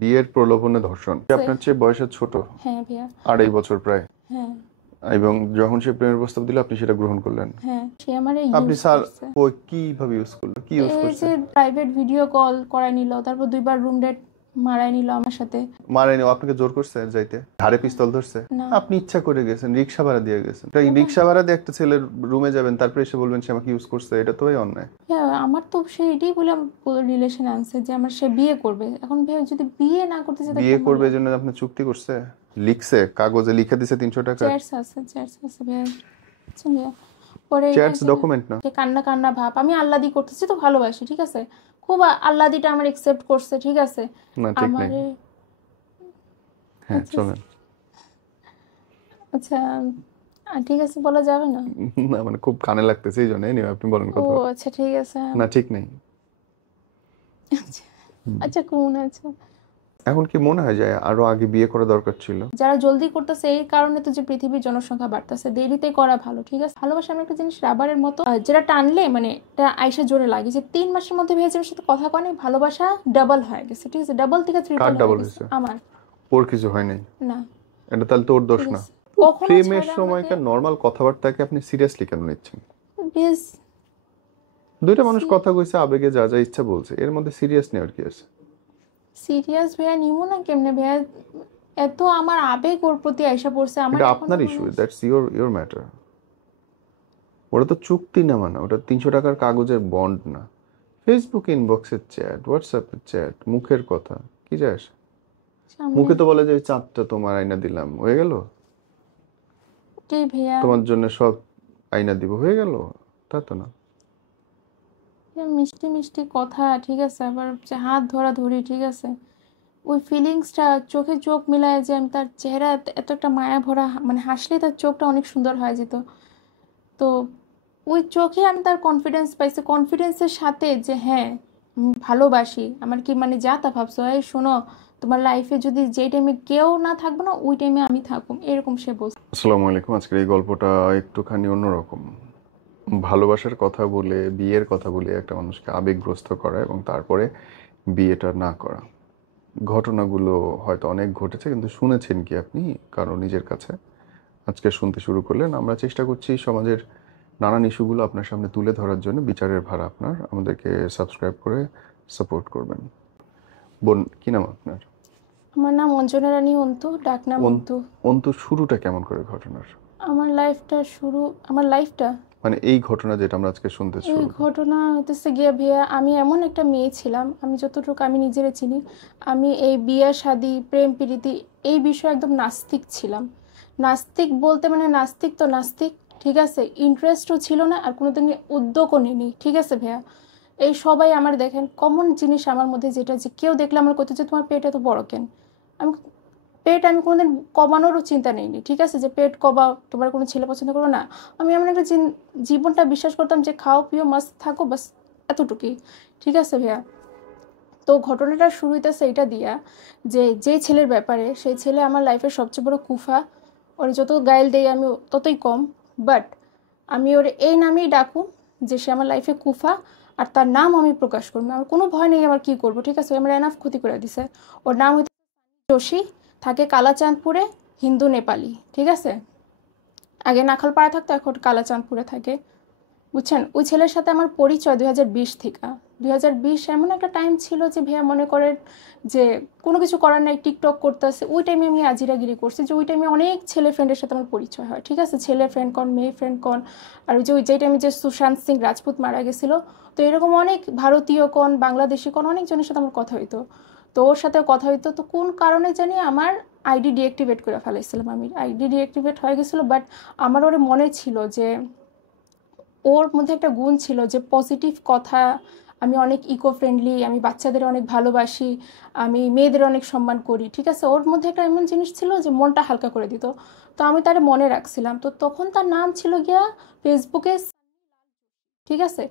বিয়ের প্রলোভনে ধর্ষণ। আপনার চেয়ে বয়সে ছোট। হ্যাঁ ভাইয়া। 2.5 বছর প্রায়। হ্যাঁ। এবং যখন সে প্রেমের প্রস্তাব দিল আপনি সেটা গ্রহণ করলেন। হ্যাঁ, সে আমারে আপনি ইউজ স্যার করছে। ওই কিভাবে ইউজ করলো? কি ইউজ এই করছে? যে প্রাইভেট ভিডিও কল করাই নিল, তারপর 2বার রুম ডেট মারাই নিল আমার সাথে। মারেনি, আপনাকে জোর করছে যাইতে? ধারে পিস্তল ধরছে? না। আপনি ইচ্ছা করে গেছেন, রিক্সা ভাড়া দিয়ে গেছেন। রিক্সা ভাড়া দিয়ে একটা ছেলের রুমে যাবেন, তারপরে এসে বলবেন সে আমাকে ইউজ করছে, এটা তো অন্যায়। হ্যাঁ, আমার তো সে এটাই বলে রিলেশন আনছে যে আমার সে বিয়ে করবে। এখন ভাই যদি বিয়ে না করতে চায় বিয়ে করবে এই জন্য আপনি চুক্তি করছে? লিখছে, কাগজে লিখে দিছে 300 টাকা? চ্যাটস আছে ভাইয়া। বুঝছেন ভাইয়া? পরে চ্যাটস ডকুমেন্ট না? সে কান্না কান্না ভাব। আমি আল্লাদি করতেছি তো ভালোবাসি, ঠিক আছে, খুব আল্লাদিটা আমার একসেপ্ট করছে, ঠিক আছে। না ঠিক নাই। আমারে হ্যাঁ আচ্ছা চলেন। আচ্ছা, ঠিক আছে, বলা যাবে না। না মানে খুব কানে লাগতেছে এই জন্য। এনিওয়ে আপনি বলেন ও কথা। আচ্ছা ঠিক আছে। না ঠিক নেই। আচ্ছা আচ্ছা, কোন আছে? এখন কি মনে হয় যায় আরো আগে বিয়ে করা দরকার ছিল? যারা জলদি করতেছে এই কারণে তো যে পৃথিবীর জনসংখ্যা বাড়তেছে, দেরিতে করা ভালো, ঠিক আছে। ভালোবাসা এমন একটা জিনিস রাবারের মতো, যেটা টানলে মানে এটা আইসা জোরে লাগে। যে 3 মাসের মধ্যে ভেজে আমার সাথে কথা কনে, ভালোবাসা ডাবল হয়ে গেছে, ঠিক আছে, ডাবল থেকে কার ট্রিপল ডাবল হয়ে গেছে হয়েছে? আমার। ওর কিছু হয় নাই? না, এটা তাহলে তো ওর দোষ ঠিক না। আছে। কখনো প্রেমের ছাড়া সময়কার নর্মাল কথাবার্তাকে আপনি সিরিয়াসলি কেন নিচ্ছেন? বেশ দুইটা মানুষ কথা কইছে, আবেগে যা যা ইচ্ছা বলছে, এর মধ্যে সিরিয়াস নেওয়ার কি আছে? সিরিয়াস ভাইয়া নিব না কেমনে ভাইয়া? এত আমার আবেগ ওর প্রতি আইসা পড়ছে আমার। এটা এখন আপনার ইস্যু, দ্যাটস ইওর ম্যাটার। ওটা তো চুক্তি না, মানে ওটা 300 টাকার কাগজের বন্ড না। ফেসবুক ইনবক্সের চ্যাট, হোয়াটসঅ্যাপের চ্যাট, মুখের কথা, কি যায় আসে? মুখে তো বলে যে ওই চাঁদটা তোমার আয়না দিলাম, হয়ে গেল। ভাইয়া তোমার জন্য সব আয়না দিব, হয়ে গেল। তা তো না। মিষ্টি মিষ্টি কথা, ঠিক আছে, আবার যে হাত ধরা ধরি, ঠিক আছে, ওই ফিলিংসটা চোখে চোখ মিলায় যে আমি তার চেহারা এত একটা মায়া ভরা, মানে হাসলে তার চোখটা অনেক সুন্দর হয়ে যেত। তো ওই চোখে আমি তার কনফিডেন্স পাইছি, কনফিডেন্সের সাথে যে হ্যাঁ ভালোবাসি। আমার কি মানে যা তা ভাবছো, এই শোনো, তোমার লাইফে যদি যেই টাইমে কেউ না থাকবো না, ওই টাইমে আমি থাকবো, এরকম সে বলছে। আসসালামু আলাইকুম। আজকের এই গল্পটা একটুখানি অন্যরকম। ভালোবাসার কথা বলে, বিয়ের কথা বলে একটা মানুষকে আবেগগ্রস্ত করা এবং তারপরে বিয়েটা না করা। ঘটনাগুলো হয়তো অনেক ঘটেছে, কিন্তু শুনেছেন কি আপনি কারো নিজের কাছে? আজকে শুনতে শুরু করলেন। আমরা চেষ্টা করছি সমাজের নানান ইস্যুগুলো আপনার সামনে তুলে ধরার জন্য। বিচারের ভার আপনার। আমাদেরকে সাবস্ক্রাইব করে সাপোর্ট করবেন। বোন, কি নাম আপনার? আমার নাম অঞ্জনা রানী অন্তু, ডাকনাম অন্তু। অন্তু, শুরুটা কেমন করে ঘটনার? আমার লাইফটা মানে এই ঘটনা যেটা আমরা আজকে শুনতে এই শুরু। ঘটনা হতেছে গিয়ে ভাইয়া, আমি এমন একটা মেয়ে ছিলাম, আমি যতটুকু আমি নিজেরে চিনি, আমি এই বিয়ে শাদী প্রেম প্রীতি এই বিষয়ে একদম নাস্তিক ছিলাম। নাস্তিক বলতে মানে নাস্তিক তো নাস্তিক, ঠিক আছে, ইন্টারেস্টও ছিল না আর কোনোদিন উদ্যোগও নিইনি, ঠিক আছে ভাইয়া। এই সবাই আমার দেখেন কমন জিনিস আমার মধ্যে, যেটা যে কেউ দেখলে আমার কত যে তোমার পেট এত বড় কেন। আমি পেট আমি কোনোদিন কমানোরও চিন্তা নেইনি, ঠিক আছে, যে পেট কমাও, তোমার কোনো ছেলে পছন্দ করবো না। আমি এমন একটা জীবনটা বিশ্বাস করতাম যে খাও পিও মাস্ত থাকো, বাস এতটুকুই, ঠিক আছে ভাইয়া। তো ঘটনাটা শুরু হইতেছে এটা দিয়া, যে ছেলের ব্যাপারে, সেই ছেলে আমার লাইফের সবচেয়ে বড় কুফা। ওর যত গাইল দেই আমি ততই কম, বাট আমি ওর এই নামেই ডাকুম যে সে আমার লাইফে কুফা, আর তার নাম আমি প্রকাশ করবো, আমার কোনো ভয় নেই। আমার কি করবো, ঠিক আছে, আমার এনাফ ক্ষতি করে দিছে। ওর নাম হইতে যোশী, থাকে কালাচাঁদপুরে, হিন্দু নেপালি, ঠিক আছে। আগে নাখালপাড়া থাকতো, এখন কালাচাঁদপুরে থাকে, বুঝছেন। ওই ছেলের সাথে আমার পরিচয় 2020 থেকে। 2020 এমন একটা টাইম ছিল যে ভাইয়া মনে করেন যে কোনো কিছু করার নাই, টিকটক করতেছে, ওই টাইমে আমি আজিরাগিরি করছি। যে ওই টাইমে অনেক ছেলে ফ্রেন্ডের সাথে আমার পরিচয় হয়, ঠিক আছে, ছেলে ফ্রেন্ড কন, মেয়ে ফ্রেন্ড কন। আর ওই যে টাইমে যে সুশান্ত সিং রাজপুত মারা গেছিলো, তো এরকম অনেক ভারতীয় কন, বাংলাদেশি কন, অনেকজনের সাথে আমার কথা হইতো। তো ওর সাথেও কথা হইতো। তো কোন কারণে জানি আমার আইডি ডিঅ্যাক্টিভেট করে ফেলাইছিলাম, আমি আইডি ডিঅ্যাক্টিভেট হয়ে গেছিলো। বাট আমার ওর মনে ছিল যে ওর মধ্যে একটা গুণ ছিল যে পজিটিভ কথা, আমি অনেক ইকো ফ্রেন্ডলি, আমি বাচ্চাদের অনেক ভালোবাসি, আমি মেয়েদের অনেক সম্মান করি, ঠিক আছে। ওর মধ্যে একটা এমন জিনিস ছিল যে মনটা হালকা করে দিত। তো আমি তার মনে রাখছিলাম। তো তখন তার নাম ছিল গিয়া ফেসবুকে, ঠিক আছে।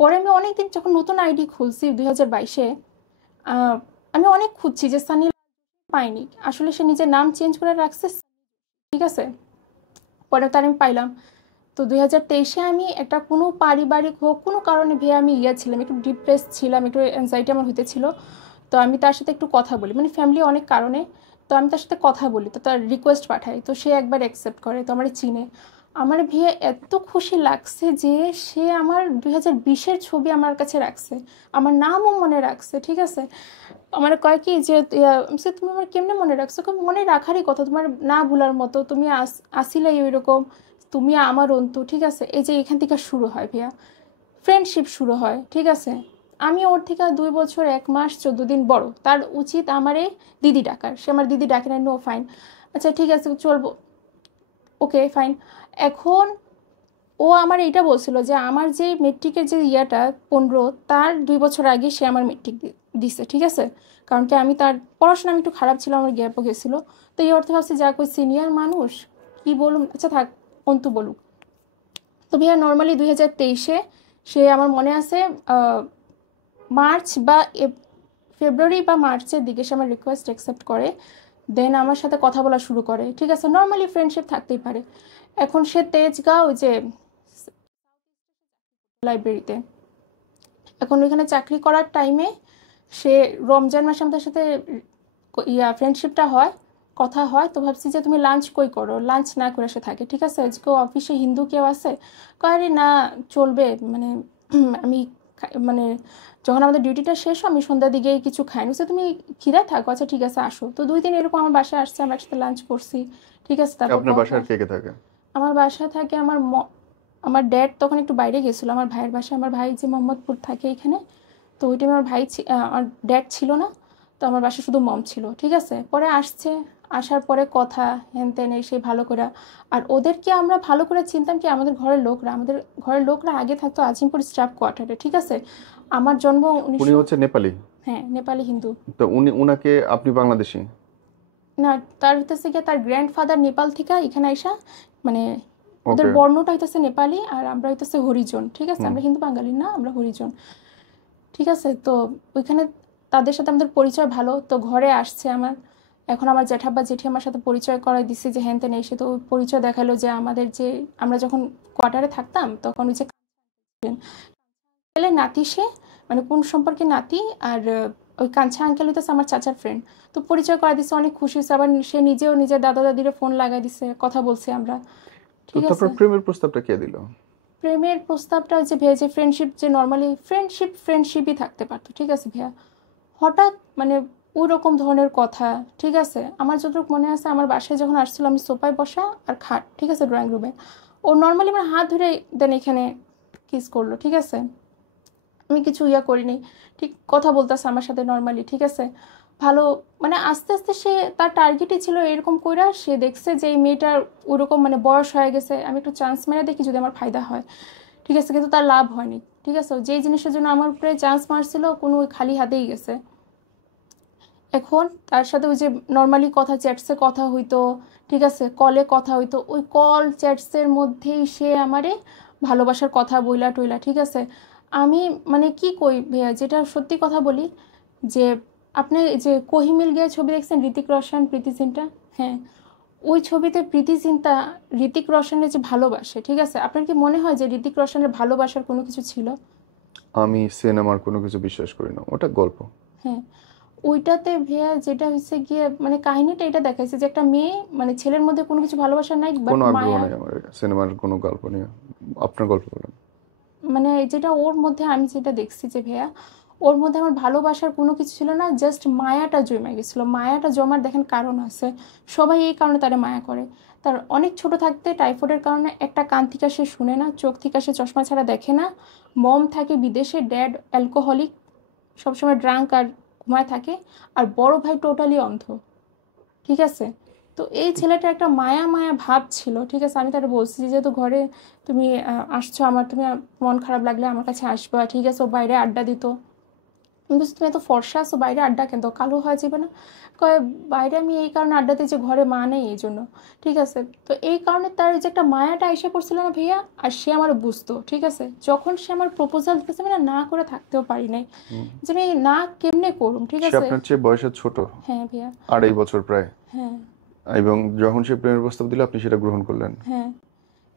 পরে আমি অনেকদিন যখন নতুন আইডি খুলছি 2022-এ, আমি অনেক খুঁজছি যে সানি, পাইনি। আসলে সে নিজের নাম চেঞ্জ করে রাখছে, ঠিক আছে। পরে তার আমি পাইলাম। তো 2023-এ আমি একটা কোনো পারিবারিক হোক কোনো কারণে ভেয়ে আমি ছিলাম, একটু ডিপ্রেস ছিলাম, একটু অ্যাংজাইটি আমার হইতেছিল। তো আমি তার সাথে একটু কথা বলি, মানে ফ্যামিলি অনেক কারণে, তো আমি তার সাথে কথা বলি, তো তার রিকোয়েস্ট পাঠাই, তো সে একবার অ্যাকসেপ্ট করে, তো আমার চিনে। আমার ভাইয়া এত খুশি লাগছে যে সে আমার 2020-এর ছবি আমার কাছে রাখছে, আমার নামও মনে রাখছে, ঠিক আছে। আমার কয় কি যে তুমি আমার কেমনে মনে রাখছো, মনে রাখারই কথা, তোমার না ভুলার মতো, তুমি আসিলাই ওইরকম, তুমি আমার অন্তু, ঠিক আছে। এই যে এখান থেকে শুরু হয় ভাইয়া, ফ্রেন্ডশিপ শুরু হয়, ঠিক আছে। আমি ওর থেকে 2 বছর 1 মাস 14 দিন বড়, তার উচিত আমারে দিদি ডাকার, সে আমার দিদি ডাকে না, নো ফাইন, আচ্ছা ঠিক আছে চলবো, ওকে ফাইন। এখন ও আমার এইটা বলছিল যে আমার যে মেট্রিকের যে ইয়াটা 15, তার 2 বছর আগে সে আমার মেট্রিক দিছে, ঠিক আছে। কারণ কি আমি তার পড়াশোনা আমি একটু খারাপ ছিল, আমার গ্যাপও গেছিলো, তো এই অর্থে ভাবছি যা কই সিনিয়র মানুষ কি বলুন, আচ্ছা থাক অন্তু বলুক। তো ভাইয়া নর্মালি 2023-এ সে আমার মনে আছে মার্চ বা ফেব্রুয়ারি বা মার্চের দিকে সে আমার রিকোয়েস্ট অ্যাকসেপ্ট করে, দেন আমার সাথে কথা বলা শুরু করে, ঠিক আছে। নর্মালি ফ্রেন্ডশিপ থাকতেই পারে। এখন সে তেজগাঁও যে লাইব্রেরিতে, এখন ওইখানে চাকরি করার টাইমে সে রমজান মাসে আমাদের সাথে ফ্রেন্ডশিপটা হয়, কথা হয়, তো ভাবছি যে তুমি লাঞ্চ কই করো, লাঞ্চ না করে সে থাকে, ঠিক আছে। কেউ অফিসে হিন্দু কেউ আছে, কয়ে না চলবে, মানে আমি মানে যখন আমাদের ডিউটিটা শেষ আমি সন্ধ্যার দিকেই কিছু খাই, বুঝছো তুমি খিদে থাকো, আচ্ছা ঠিক আছে আসো। তো 2 দিন এরকম আমার বাসায় আসছে, আমরা একসাথে লাঞ্চ করছি, ঠিক আছে। তারপর আপনার বাসায় কে কে থাকে? আমার বাসায় থাকে আমার ড্যাড তখন একটু বাইরে গেছিলো, আমার ভাইয়ের বাসায়, আমার ভাই যে মোহাম্মদপুর থাকে এখানে, তো ওই টাইমে আমার ড্যাড ছিল না, তো আমার বাসায় শুধু মম ছিল, ঠিক আছে। পরে আসছে, আসার পরে কথা হেন তেন এসে ভালো করে, আর ওদেরকে আমরা ভালো করে চিনতাম কি, আমাদের ঘরের লোকরা আগে থাকতো আজিমপুর স্টাফ কোয়ার্টারে, ঠিক আছে। আমার জন্ম উনি 1900, হচ্ছে নেপালি? হ্যাঁ নেপালি হিন্দু। তো উনাকে আপনি বাংলাদেশী? না, তার হইতেছে গিয়ে তার গ্র্যান্ডফাদার নেপাল থেকে এখানে আইসা, মানে ওদের ওকে। বর্ণটা হইতেছে নেপালি, আর আমরা হইতেছে হরিজন, ঠিক আছে। হুম। আমরা হিন্দু বাঙালি না, আমরা হরিজন, ঠিক আছে। তো ওইখানে তাদের সাথে আমাদের পরিচয় ভালো, তো ঘরে আসছে আমার, এখন আমার জ্যাঠাব্বা জেঠি আমার সাথে পরিচয় করাই দিচ্ছে যে হ্যান তেন এসে, তো ওই পরিচয় দেখালো যে আমাদের যে আমরা যখন কোয়ার্টারে থাকতাম তখন ওই যে আঙ্কেলের নাতি সে, মানে কোন সম্পর্কে নাতি, আর ওই কাঞ্চা আঙ্কেল হইতেছে আমার চাচার ফ্রেন্ড। তো পরিচয় করা দিচ্ছে, অনেক খুশি হয়েছে, আবার সে নিজেও নিজের দাদা দাদিরে ফোন লাগাই দিছে, কথা বলছি আমরা, তো ঠিক আছে। তারপর প্রেমের প্রস্তাবটা কে দিল? প্রেমের প্রস্তাবটা হচ্ছে ভাইয়া যে ফ্রেন্ডশিপ, যে নর্মালি ফ্রেন্ডশিপই থাকতে পারতো, ঠিক আছে ভাইয়া। হঠাৎ মানে ওই রকম ধরনের কথা, ঠিক আছে। আমার যতটুকু মনে আছে, আমার বাসায় যখন আসছিল আমি সোফায় বসা আর খাট, ঠিক আছে, ড্রয়িং রুমে, ও নর্মালি আমার হাত ধরে দেন এখানে কিস করলো, ঠিক আছে। আমি কিছু করিনি, ঠিক কথা বলতেছে আমার সাথে নর্মালি, ঠিক আছে, ভালো। মানে আস্তে আস্তে সে তার টার্গেটই ছিল এরকম কইরা, সে দেখছে যে এই মেয়েটার ওরকম মানে বয়স হয়ে গেছে, আমি একটু চান্স মেরে দেখি যদি আমার ফায়দা হয়, ঠিক আছে। কিন্তু তার লাভ হয়নি, ঠিক আছে। যেই জিনিসের জন্য আমার উপরে চান্স মারছিল কোনো ওই খালি হাতেই গেছে। এখন তার সাথে ওই যে নর্মালি কথা, চ্যাটসে কথা হইতো, ঠিক আছে, কলে কথা হইতো, ওই কল চ্যাটসের মধ্যেই সে আমারে ভালোবাসার কথা বইলা টইলা, ঠিক আছে। আমি মানে কি কই ভাইয়া, যেটা সত্যি কথা বলি, যে আপনি যে কোহি মিল গিয়া ছবি দেখছেন, ঋতিক রোশন প্রীতি জিন্টা, হ্যাঁ, ওই ছবিতে প্রীতি জিন্টা ঋতিক রোশনের যে ভালোবাসে, ঠিক আছে। আপনার কি মনে হয় যে ঋতিক রোশনের ভালোবাসার কোনো কিছু ছিল? আমি সিনেমার কোনো কিছু বিশ্বাস করি না, ওটা গল্প। হ্যাঁ, ওইটাতে ভাইয়া যেটা হচ্ছে গিয়ে মানে কাহিনীটা এটা দেখাইছে যে একটা মেয়ে, মানে ছেলের মধ্যে কোনো কিছু ভালোবাসা নাই, বাট কোনো আগ্রহ মায়া, নেই আমার সিনেমার কোনো গল্প নিয়ে। আপনার গল্প বলেন। মানে যেটা ওর মধ্যে আমি যেটা দেখছি যে ভাইয়া, ওর মধ্যে আমার ভালোবাসার কোনো কিছু ছিল না, জাস্ট মায়াটা জমে গেছিলো। মায়াটা জমার দেখেন কারণ আছে, সবাই এই কারণে তারা মায়া করে। তার অনেক ছোট থাকতে টাইফয়েডের কারণে একটা কান থেকে সে শুনে না, চোখ থেকে সে চশমা ছাড়া দেখে না, মম থাকে বিদেশে, ড্যাড অ্যালকোহলিক, সবসময় ড্রাঙ্ক আর ঘুমায় থাকে, আর বড় ভাই টোটালি অন্ধ, ঠিক আছে। তো এই ছেলেটা একটা মায়া মায়া ভাব ছিল, ঠিক আছে। আমি তারা বলছি যে যেহেতু ঘরে তুমি আসছো, তুমি মন খারাপ লাগলে আমার কাছে আসবা, ঠিক আছে। ও বাইরে আড্ডা দিত, কিন্তু তুমি এত ফর্সা আছো, বাইরে আড্ডা কেন দাও, কালো হয়ে যাবে না। কয় বাইরে আমি এই কারণে আড্ডা দিই যে ঘরে মা নেই এই জন্য, ঠিক আছে। তো এই কারণে তার যে একটা মায়াটা এসে পড়ছিল না ভাইয়া, আর সে আমার বুঝতো, ঠিক আছে। যখন সে আমার প্রপোজাল দিতেছে আমি না করে থাকতেও পারি নাই, যে আমি না কেমনে করুম, ঠিক সে আছে। আপনার চেয়ে বয়সে ছোট, হ্যাঁ ভাইয়া। 2.5 বছর প্রায়। হ্যাঁ। এবং যখন সে প্রেমের প্রস্তাব দিল আপনি সেটা গ্রহণ করলেন। হ্যাঁ,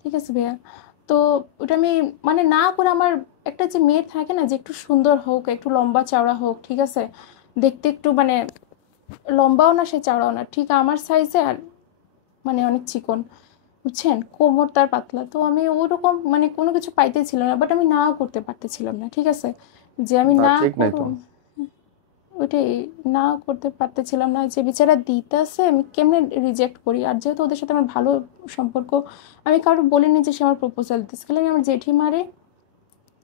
ঠিক আছে ভাইয়া। তো ওটা আমি মানে না করে, আমার একটা যে মেয়ের থাকে না যে একটু সুন্দর হোক, একটু লম্বা চওড়া হোক, ঠিক আছে, দেখতে একটু মানে লম্বাও না সে চওড়াও না, ঠিক আমার সাইজে, আর মানে অনেক চিকন, বুঝছেন, কোমর তার পাতলা। তো আমি ওরকম মানে কোনো কিছু পাইতেছিলাম না, বাট আমি না করতে পারতেছিলাম না, ঠিক আছে, যে আমি না না ঠিক নাই তো। করুম, ওইটাই, না করতে পারতেছিলাম না, যে বেচারা দিতেছে আমি কেমনে রিজেক্ট করি। আর যেহেতু ওদের সাথে আমার ভালো সম্পর্ক, আমি কারো বলিনি যে সে আমার প্রপোজাল দিতেছে, খালি আমি আমার জেঠিমারে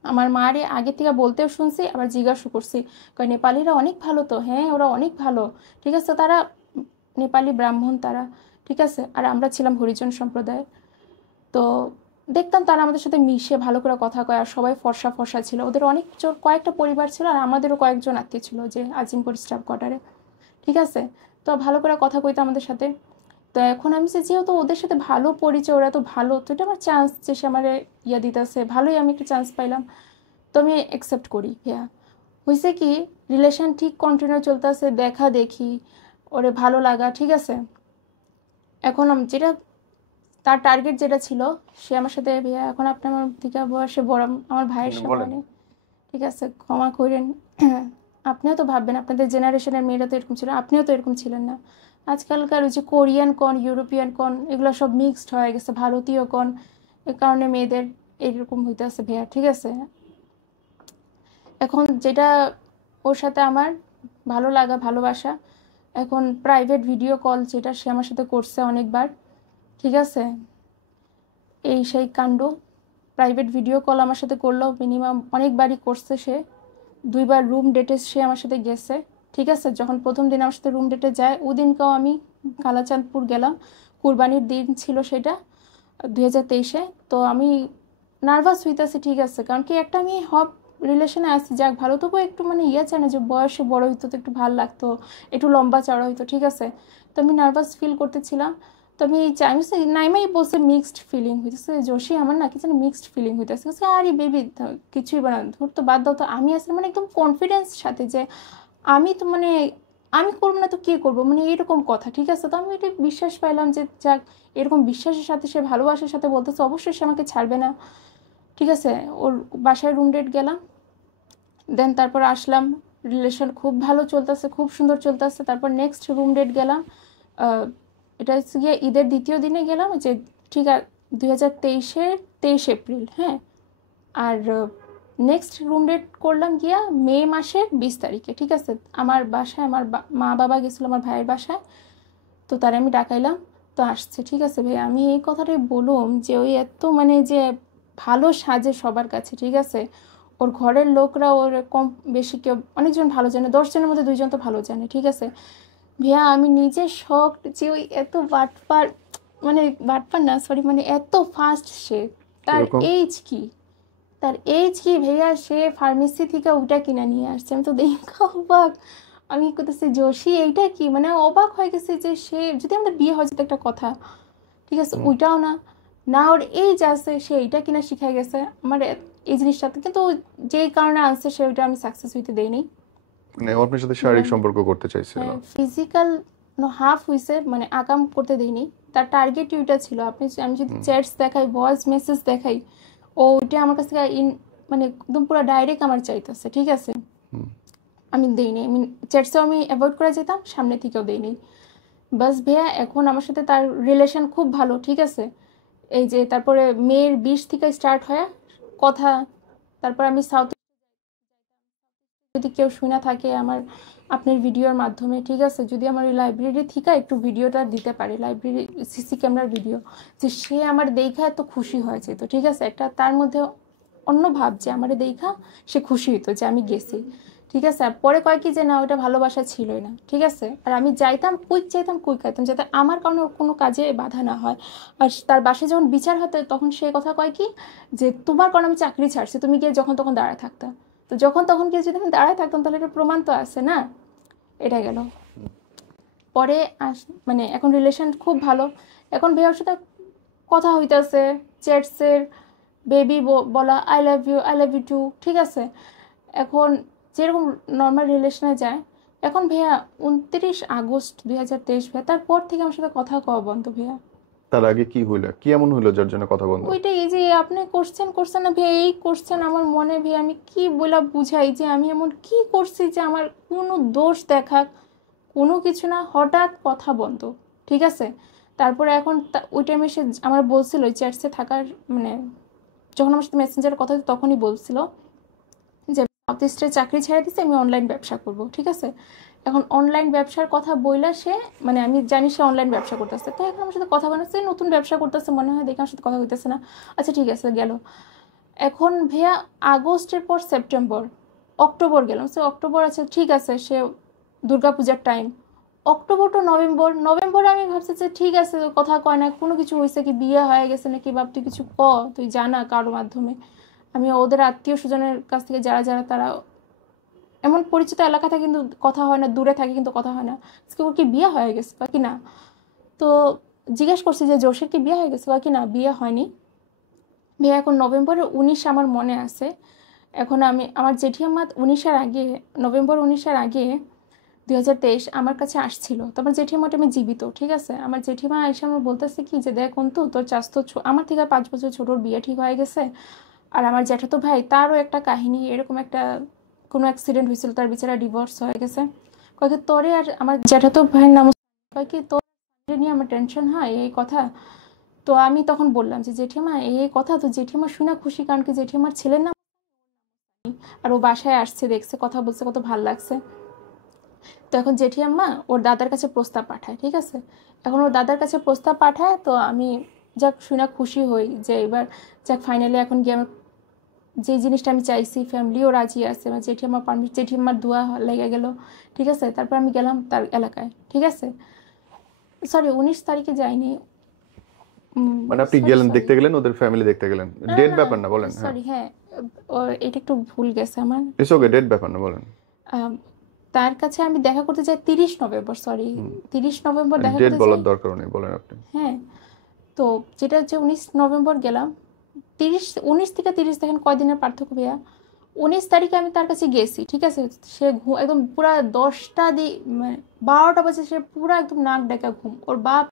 আমার মারে আগে থেকে বলতেও শুনছি, আবার জিজ্ঞাসা করছি, কয় নেপালিরা অনেক ভালো তো, হ্যাঁ ওরা অনেক ভালো, ঠিক আছে, তারা নেপালি ব্রাহ্মণ তারা, ঠিক আছে, আর আমরা ছিলাম হরিজন সম্প্রদায়। তো দেখতাম তারা আমাদের সাথে মিশে ভালো করে কথা কয়, আর সবাই ফর্সা ফর্সা ছিল, ওদের অনেক কয়েকটা পরিবার ছিল, আর আমাদেরও কয়েকজন আত্মীয় ছিল যে আজিমপুর স্টাফ কোয়ার্টারে, ঠিক আছে। তো ভালো করে কথা কইতো আমাদের সাথে। তো এখন আমি যে যেহেতু ওদের সাথে ভালো পরিচয়, ওরা তো ভালো, তো এটা আমার চান্স যে সে আমার ইয়া দিতেছে, ভালোই আমি একটা চান্স পাইলাম, তো আমি অ্যাকসেপ্ট করি। হ্যাঁ, হয়েছে কি, রিলেশন ঠিক কন্টিনিউ চলতেছে, দেখা দেখি, ওরে ভালো লাগা, ঠিক আছে। এখন যেটা তার টার্গেট যেটা ছিল, সে আমার সাথে ভাইয়া, এখন আপনি আমার থেকে বয়সে বড়, আমার ভাইয়ের বলেন। সমানে, ঠিক আছে, ক্ষমা করেন। আপনিও তো ভাববেন, আপনাদের জেনারেশনের মেয়েরা তো এরকম ছিল, আপনিও তো এরকম ছিলেন না। আজকালকার ওই যে কোরিয়ান কন, ইউরোপিয়ান কন, এগুলো সব মিক্সড হয়ে গেছে, ভারতীয় কন, এ কারণে মেয়েদের এইরকম হইতেছে ভাইয়া, ঠিক আছে। এখন যেটা ওর সাথে আমার ভালো লাগা ভালোবাসা, এখন প্রাইভেট ভিডিও কল যেটা সে আমার সাথে করছে অনেকবার, ঠিক আছে, এই সেই কাণ্ড, প্রাইভেট ভিডিও কল আমার সাথে করলো মিনিমাম অনেকবারই করছে সে, দুইবার রুম ডেটে সে আমার সাথে গেছে, ঠিক আছে। যখন প্রথম দিন আমার সাথে রুম ডেটে যায়, ওদিনকেও আমি কালাচাঁদপুর গেলাম, কুরবানির দিন ছিল সেটা, 2023-এ। তো আমি নার্ভাস হইতেছি, ঠিক আছে, কারণ কি একটা আমি হব রিলেশনে আসছি, যাক ভালো, তবু একটু মানে ইয়ে চায় না যে বয়সে বড় হইতো তো একটু ভালো লাগতো, একটু লম্বা চড়া হইতো, ঠিক আছে। তো আমি নার্ভাস ফিল করতেছিলাম। তো আমি আমি নাইমাই বলছে মিক্সড ফিলিং হইতেছে, যোশী আমার না কি জানি মিক্সড ফিলিং হইতেছে, আরে বেবি কিছুই বানা, ধর তো বাদ দাও, তো আমি আসলে মানে একদম কনফিডেন্স সাথে যে আমি তো মানে আমি করবো না তো কে করবো, মানে এরকম কথা, ঠিক আছে। তো আমি এটা বিশ্বাস পাইলাম যে যাক, এরকম বিশ্বাসের সাথে সে ভালোবাসার সাথে বলতেছে, অবশ্যই সে আমাকে ছাড়বে না, ঠিক আছে। ওর বাসায় রুম ডেট গেলাম, দেন তারপর আসলাম, রিলেশন খুব ভালো চলতেছে, খুব সুন্দর চলতেছে। তারপর নেক্সট রুম ডেট গেলাম, আহ, এটা হচ্ছে গিয়ে ঈদের দ্বিতীয় দিনে গেলাম, যে ঠিক আছে, 2023-এর 23 এপ্রিল, হ্যাঁ। আর নেক্সট রুম ডেট করলাম গিয়া মে মাসের 20 তারিখে, ঠিক আছে। আমার বাসায় আমার মা বাবা গেছিলো আমার ভাইয়ের বাসায়, তো তারা আমি ডাকাইলাম, তো আসছে, ঠিক আছে। ভাই আমি এই কথাটাই বলুম যে ওই এত মানে যে ভালো সাজে সবার কাছে, ঠিক আছে, ওর ঘরের লোকরা ওর কম বেশি কেউ অনেকজন ভালো জানে, 10 জনের মধ্যে 2 জন তো ভালো জানে, ঠিক আছে। ভাইয়া আমি নিজে শখ যে ওই এত বাটপার, মানে বাটপার না সরি, মানে এত ফাস্ট সে, তার কিরকম? এইজ কি, তার এইজ কি ভাইয়া, সে ফার্মেসি থেকে ওইটা কিনে নিয়ে আসছে, আমি তো দেখা অবাক। আমি করতেছি যোশী এইটা কি, মানে অবাক হয়ে গেছে যে সে, যদি আমাদের বিয়ে হয় যেত একটা কথা, ঠিক আছে, হুম। ওইটাও না, না ওর এইজ আছে সে এইটা কিনা শিখাই গেছে আমার এই জিনিসটাতে, কিন্তু যেই কারণে আনছে সে ওইটা আমি সাকসেস হইতে দেইনি। মানে ও আপনার সাথে শারীরিক সম্পর্ক করতে চাইছিল? হ্যাঁ, ফিজিক্যাল হাফ হইছে, মানে আকাম করতে দেইনি, তার টার্গেট ওইটা ছিল। আমি যদি হুম। চ্যাটস দেখাই, ভয়েস মেসেজ দেখাই, ও ওইটা আমার কাছ থেকে মানে একদম পুরো ডাইরেক্ট আমার চাইতেছে, ঠিক আছে। হুম। আমি দেইনি, আমি চ্যাটসেও আমি অ্যাভয়েড করে যেতাম, সামনে থেকেও দেইনি। বাস ভাইয়া এখন আমার সাথে তার রিলেশন খুব ভালো, ঠিক আছে। এই যে তারপরে মেয়ের 20 থেকে স্টার্ট হয় কথা, তারপর আমি সাউথ, যদি কেউ শুনে থাকে আমার আপনার ভিডিওর মাধ্যমে, ঠিক আছে, যদি আমার ওই লাইব্রেরি থেকে একটু ভিডিওটা দিতে পারে, লাইব্রেরি সিসি ক্যামেরার ভিডিও, যে সে আমার দেখা এত খুশি হয়েছে, তো ঠিক আছে, একটা তার মধ্যে অন্য ভাব যে আমার দেখা সে খুশি হতো যে আমি গেছি, ঠিক আছে। আর পরে কয় কি যে না, ওটা ভালোবাসা ছিলই না, ঠিক আছে। আর আমি যাইতাম কুইক, চাইতাম কুইক খাইতাম, যাতে আমার কারণে ওর কোনো কাজে বাধা না হয়। আর তার বাসায় যখন বিচার হতো, তখন সে কথা কয় কি যে তোমার কারণে আমি চাকরি ছাড়ছি, তুমি গিয়ে যখন তখন দাঁড়ায় থাকতা। তো যখন তখন গিয়ে যদি আমি দাঁড়ায় থাকতাম, তাহলে এটা প্রমাণ তো আছে না। এটা গেল। পরে মানে এখন রিলেশন খুব ভালো, এখন ভাইয়ার সাথে কথা হইতেছে, চ্যাটসের বেবি বলা, আই লাভ ইউ টু, ঠিক আছে। এখন যেরকম নর্মাল রিলেশনে যায়, এখন ভাইয়া 29 আগস্ট 2023 ভাইয়া, তারপর থেকে আমার সাথে কথা কওয়া বন্ধ ভাইয়া। তার আগে কি হইলো, কি এমন হইলো যার জন্য কথা বন্ধ? ওইটাই, এই যে আপনি করছেন না ভাইয়া, এই করছেন আমার মনে ভাইয়া, আমি কি বলে বুঝাই যে আমি এমন কি করছি যে আমার কোনো দোষ দেখাক, কোনো কিছু না, হঠাৎ কথা বন্ধ। ঠিক আছে, তারপরে এখন ওই টাইমে সে আমার বলছিল ওই চ্যাটসে থাকার, মানে যখন আমার সাথে মেসেঞ্জারে কথা হতো তখনই বলছিল যে সাউথ ইস্টে চাকরি ছেড়ে দিছে, আমি অনলাইন ব্যবসা করব। ঠিক আছে, এখন অনলাইন ব্যবসার কথা বইলা সে, মানে আমি জানি সে অনলাইন ব্যবসা করতেছে, তো এখন আমার সাথে কথা বানাচ্ছে, নতুন ব্যবসা করতেছে মনে হয়, দেখে আমার সাথে কথা হইতেছে না। আচ্ছা ঠিক আছে গেল। এখন ভাইয়া আগস্টের পর সেপ্টেম্বর, অক্টোবর গেলাম, সে অক্টোবর, আচ্ছা ঠিক আছে, সে দুর্গাপূজার টাইম, অক্টোবর টু নভেম্বর, নভেম্বরে আমি ভাবছি যে ঠিক আছে কথা কয় না, কোনো কিছু হয়েছে কি, বিয়ে হয়ে গেছে নাকি, বাপ তুই কিছু ক, তুই জানা কারোর মাধ্যমে। আমি ওদের আত্মীয় স্বজনের কাছ থেকে যারা যারা তারা এমন পরিচিত এলাকা থাকে কিন্তু কথা হয় না, দূরে থাকে কিন্তু কথা হয় না, আজকে ওর কি বিয়ে হয়ে গেছে বা কি না। তো জিজ্ঞেস করছি যে জোশের কি বিয়ে হয়ে গেছে বা কি না, বিয়ে হয়নি। বিয়ে এখন নভেম্বরের 19 আমার মনে আছে। এখন আমি আমার জেঠিমা 19-এর আগে, নভেম্বর 19-এর আগে 2023 আমার কাছে আসছিল, তো আমার জেঠিমাটা আমি জীবিত। ঠিক আছে, আমার জেঠিমা এসে আমার বলতেছে কি যে দেখ অন্তু, তোর চাস্তো আমার থেকে 5 বছর ছোটোর বিয়ে ঠিক হয়ে গেছে, আর আমার জ্যাঠাতো ভাই তারও একটা কাহিনী, এরকম একটা কোনো অ্যাক্সিডেন্ট হয়েছিল, তার বেচারা ডিভোর্স হয়ে গেছে। কয়েক তোরে আর আমার জ্যাঠাতো ভাইয়ের নাম, কয় কি তোর নিয়ে আমার টেনশন হয় এই কথা। তো আমি তখন বললাম যে জেঠিমা এই কথা, তো জেঠিমা শুনে খুশি, কারণ কি জেঠিমার ছেলের নাম, আর ও বাসায় আসছে, দেখছে, কথা বলছে, কত ভাল লাগছে। তো এখন জেঠিয়াম্মা ওর দাদার কাছে প্রস্তাব পাঠায়। ঠিক আছে, এখন ওর দাদার কাছে প্রস্তাব পাঠায়, তো আমি যাক শুনে খুশি হই যে এবার যাক ফাইনালি এখন গিয়ে আমার যে জিনিসটা আমি চাইছি, ফ্যামিলিও রাজি আছে, মানে জেঠিয়াম্মার জেঠিয়াম্মার দোয়া লেগে গেল। ঠিক আছে, তারপর আমি গেলাম তার এলাকায়। ঠিক আছে, সরি 19 তারিখে যাইনি, মানে আপনি সরি গেলেন, সরি, দেখতে গেলেন, ওদের ফ্যামিলি দেখতে গেলেন, না ডেট না, ব্যাপার না, বলেন। হ্যাঁ, সরি, হ্যাঁ এটা একটু ভুল গেছে আমার। ইটস ওকে, ডেট ব্যাপার না, বলেন। আম, তার কাছে আমি দেখা করতে যাই 30 নভেম্বর, সরি 30 নভেম্বর দেখা ডেট করতে বলার যাই। দরকার নেই, বলেন আপনি। হ্যাঁ, তো যেটা হচ্ছে 19 নভেম্বর গেলাম, 19 থেকে 30 দেখেন কয়দিনের পার্থক্য ভাইয়া। 19 তারিখে আমি তার কাছে গেছি। ঠিক আছে, সে একদম পুরা 10টা মানে 12টা বাজে, সে পুরা একদম নাক ডাকা ঘুম, ওর বাপ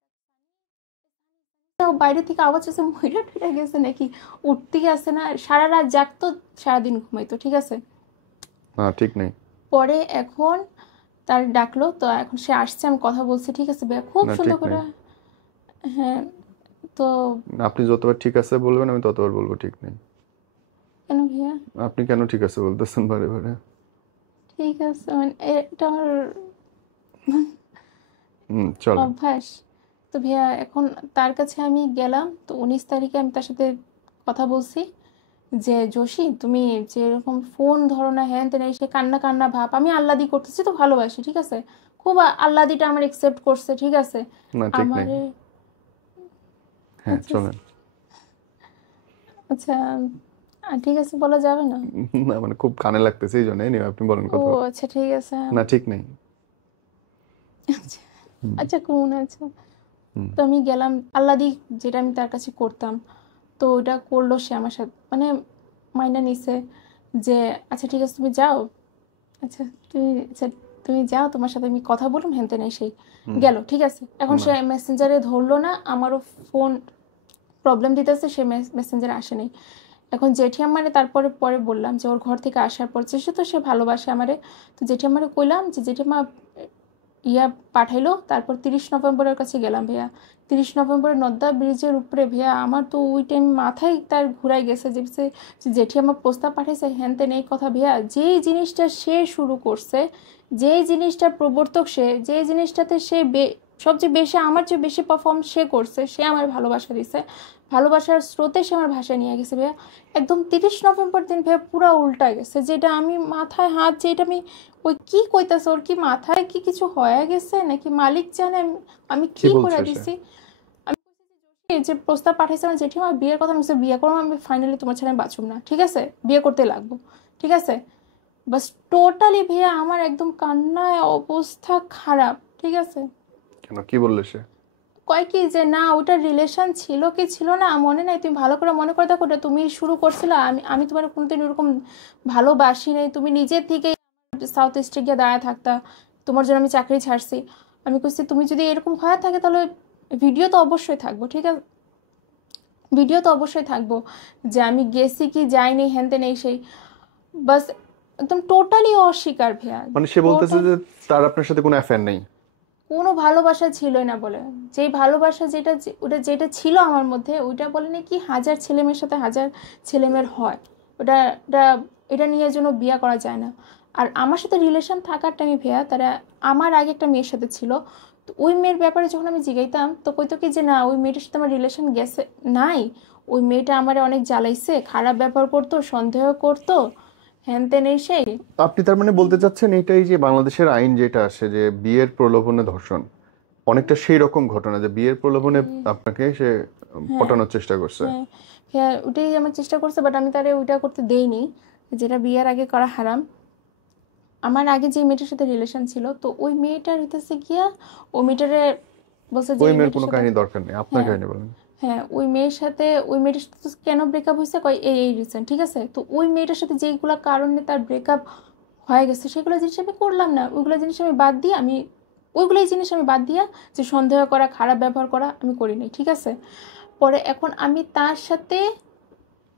বাইরে থেকে আওয়াজ আছে, মহিলা টুইলা গেছে নাকি, উঠতে আসে না, সারা রাত জাগতো, সারাদিন ঘুমাইতো। ঠিক আছে, হ্যাঁ, ঠিক নেই। পরে এখন তার ডাকলো, তো এখন সে আসছে, আমি কথা বলছি। ঠিক আছে ভাইয়া, খুব না, সুন্দর ঠিক করে। নেই। হ্যাঁ, তো আপনি যতবার ঠিক আছে বলবেন আমি ততবার বলবো ঠিক নেই। কেন ভাইয়া? আপনি কেন ঠিক আছে বলতেছেন বারে বারে? ঠিক আছে, মানে এটা আমার চলেন। অভ্যাস। তো ভাইয়া এখন তার কাছে আমি গেলাম, তো 19 তারিখে আমি তার সাথে কথা বলছি যে জোশী তুমি যেরকম ফোন ধরো না, হ্যান তেন, সে কান্না কান্না ভাব, আমি আল্লাদি করতেছি তো ভালোবাসি। ঠিক আছে, খুব আল্লাদিটা আমার একসেপ্ট করছে। ঠিক আছে, না, ঠিক নেই। আমারে, হ্যাঁ, আচ্ছা চলেন। আচ্ছা, ঠিক আছে, বলা যাবে না। না, মানে খুব কানে লাগতেছে এই জন্য, anyway, আপনি বলেন ও কথা। আচ্ছা ঠিক আছে, না, ঠিক নেই। আচ্ছা আচ্ছা কোন, আচ্ছা। হুম। তো আমি গেলাম আল্লাদি, যেটা আমি তার কাছে করতাম, তো ওইটা করলো সে আমার সাথে, মানে মাইনা নিছে যে আচ্ছা ঠিক আছে তুমি যাও, আচ্ছা আচ্ছা তুমি যাও, তোমার সাথে আমি কথা বললাম, হ্যান তেন, সেই গেল। ঠিক আছে, এখন সে মেসেঞ্জারে ধরলো না, আমারও ফোন প্রবলেম দিতেছে, সে মেসেঞ্জারে আসে নাই। এখন জেঠিয়াম্মারে তারপরে পরে বললাম যে ওর ঘর থেকে আসার পর, সে তো সে ভালোবাসে আমারে, তো জেঠিয়াম্মারে কইলাম যে জেঠিমা ইয়া পাঠাইলো। তারপর 30 নভেম্বরের কাছে গেলাম ভাইয়া। 30 নভেম্বরে নদ্দা ব্রিজের উপরে ভাইয়া, আমার তো ওই টাইম মাথায় তার ঘুরাই গেছে যে জেঠি আমার প্রস্তাব পাঠাইছে, হ্যান তেন এই কথা ভাইয়া। যেই জিনিসটা সে শুরু করছে, যেই জিনিসটার প্রবর্তক সে, যে জিনিসটাতে সে সবচেয়ে বেশি, আমার চেয়ে বেশি পারফর্ম সে করছে, সে আমার ভালোবাসা দিছে, ভালোবাসার স্রোতে সে আমার ভাষায় নিয়ে গেছে ভাইয়া। একদম 30 নভেম্বর দিন ভাইয়া পুরা উল্টা গেছে, যেটা আমি মাথায় হাত, যেটা আমি ওই কি কইতাছে, ওর কি মাথায় কি কিছু হয়ে গেছে নাকি মালিক জানে, আমি কি কি করে বলছে সে? দিছি। আমি এই যে প্রস্তাব পাঠাইছে আমার জেঠিমা, বিয়ের কথা, আমি বলছি, বিয়ে করবো আমি, ফাইনালি তোমার ছেলে বাঁচুম না। ঠিক আছে, বিয়ে করতে লাগবো। ঠিক আছে, বাস টোটালি ভাইয়া আমার একদম কান্নায় অবস্থা খারাপ। ঠিক আছে, কেন, কি বললে সে? কয় কি যে না ওটা রিলেশন ছিল কি ছিল না মনে নাই, তুমি ভালো করে মনে করে দেখো, ওটা তুমি শুরু করছিলে, আমি আমি তোমার কোনোদিন ওরকম ভালোবাসি নাই, তুমি নিজের থেকেই সাউথ ইস্টে গিয়ে দাঁড়ায় থাকতা, তোমার জন্য আমি চাকরি ছাড়ছি। আমি কইছি তুমি যদি এরকম হয়ে থাকে তাহলে ভিডিও তো অবশ্যই থাকবো, ঠিক আছে, ভিডিও তো অবশ্যই থাকবো যে আমি গেছি কি যাইনি, হ্যান তেন এই সেই, বাস একদম টোটালি অস্বীকার ভাইয়া। মানে সে বলতেছে টোটাল যে তার আপনার সাথে কোনো অ্যাফেয়ার নেই। কোনো ভালোবাসা ছিলই না বলে, যেই ভালোবাসা যেটা ওটা যেটা ছিল আমার মধ্যে, ওইটা বলে নাকি হাজার ছেলেমেয়ের সাথে হাজার ছেলেমেয়ের হয়, ওটা এটা এটা নিয়ে জন্য বিয়ে করা যায় না। আর আমার সাথে রিলেশন থাকার টাইমে ভাইয়া তারা আমার আগে একটা মেয়ের সাথে ছিল, তো ওই মেয়ের ব্যাপারে যখন আমি জিগাইতাম তো কইতো কি যে না ওই মেয়েটার সাথে আমার রিলেশন গেছে নাই, ওই মেয়েটা আমারে অনেক জ্বালাইছে, খারাপ ব্যবহার করতো, সন্দেহ করতো, হ্যান তেন এই সেই। আপনি তার মানে বলতে চাচ্ছেন এটাই যে বাংলাদেশের আইন যেটা আসে যে বিয়ের প্রলোভনে ধর্ষণ, অনেকটা সেই রকম ঘটনা যে বিয়ের প্রলোভনে আপনাকে সে হ্যাঁ, পটানোর চেষ্টা করছে। হ্যাঁ, হ্যাঁ, ওটাই আমার চেষ্টা করছে, বাট আমি তারে ওইটা করতে দেইনি, যেটা বিয়ের আগে করা হারাম। আমার আগে যে মেয়েটার সাথে রিলেশন ছিল, তো ওই মেয়েটার হইতেছে গিয়া ওই মেয়েটারে বলছে যে ওই এই মেয়ের মেয়েটার কোনো সাথে, কাহিনী দরকার নেই, আপনার হ্যাঁ, কাহিনী বলেন। হ্যাঁ, ওই মেয়েটার সাথে তো কেন ব্রেকআপ হয়েছে কয় এই এই রিজন, ঠিক আছে, তো ওই মেয়েটার সাথে যেইগুলা কারণে তার ব্রেকআপ হয়ে গেছে সেগুলো জিনিস আমি করলাম না, ওইগুলো জিনিস আমি বাদ দিয়ে আমি ওইগুলোই জিনিস আমি বাদ দিয়া যে সন্দেহ করা, খারাপ ব্যবহার করা আমি করি নাই, ঠিক আছে। পরে এখন আমি তার সাথে